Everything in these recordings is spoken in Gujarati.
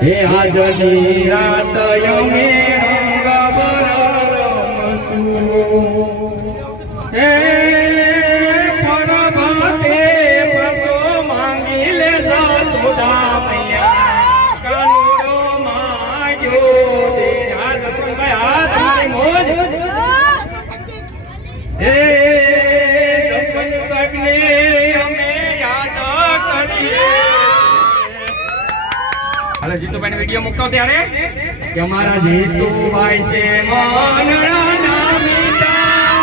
હે આજની રાત અમે રંગ રમશું હે પરભાતે બસો માંગી લે જસોદા મૈયા કાનુડો માંગ્યો તે આ જસવંતભાઈ આ તમારી મોજ હે જસવંત સાહેબને અમે યાદ કરીએ હાલે જીતુભાઈ ને વિડિયો મૂકતો ત્યારે કે અમારા જીતુભાઈ છે માનડા ના મીઠા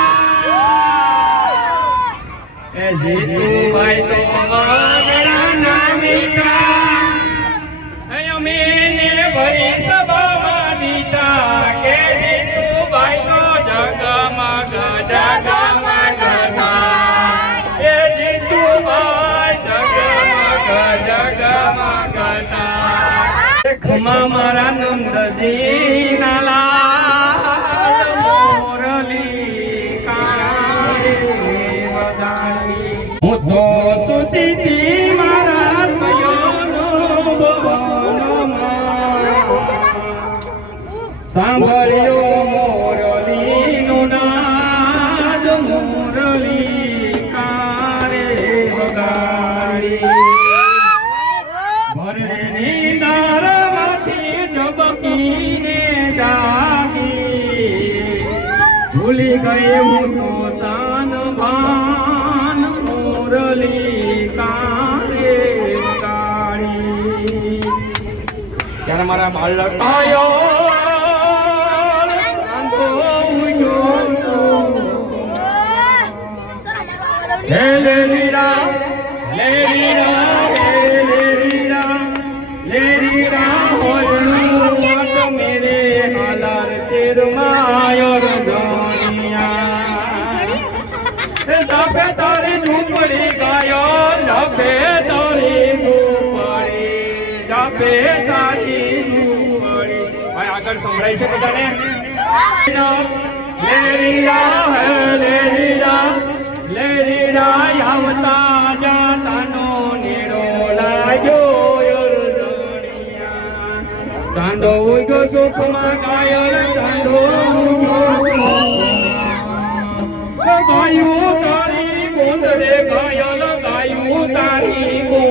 એ જીતુભાઈ તો માનડા ના મીઠા અમે ને ભરી સભામાં દીટા કે જીતુભાઈ તો જગમગ જગમગ થાય એ જીતુભાઈ જગમગ જગમગ થાય ખમા મારા નંદજી ના લાલ મોરલી કાળે વગાડી હું તો સુતી તી મારા સયોનો ભવનમાં સાંભળ્યો મોરલીનો નાદ મોરલી કાળે વગાડી ભરેની જબકીને જાગી ભૂલી ગઈ હું તો સાન ભાન મોરલી કાળે વગાડી ત્યારે મારા બાળક આયો હે લેરીડા લેરીડા લેરીડા લેરીડા मेरे हालार सिर मायर दुनिया जापे तारी झूपड़ी गायो जापे तारी झूपड़ी जापे तारी झूपड़ी भाई आकर संभळाई છે બધાને લેરીડા હે લેરીડા લેરીડા આવતા જાતાનો નીડો લાગ્યો ચાંદો ઉગ્યો સુખમાં ગાયલ ચાંદો ગાયું તારી ગોંદ રે ગાયલ ગાયું તારી ગોંદ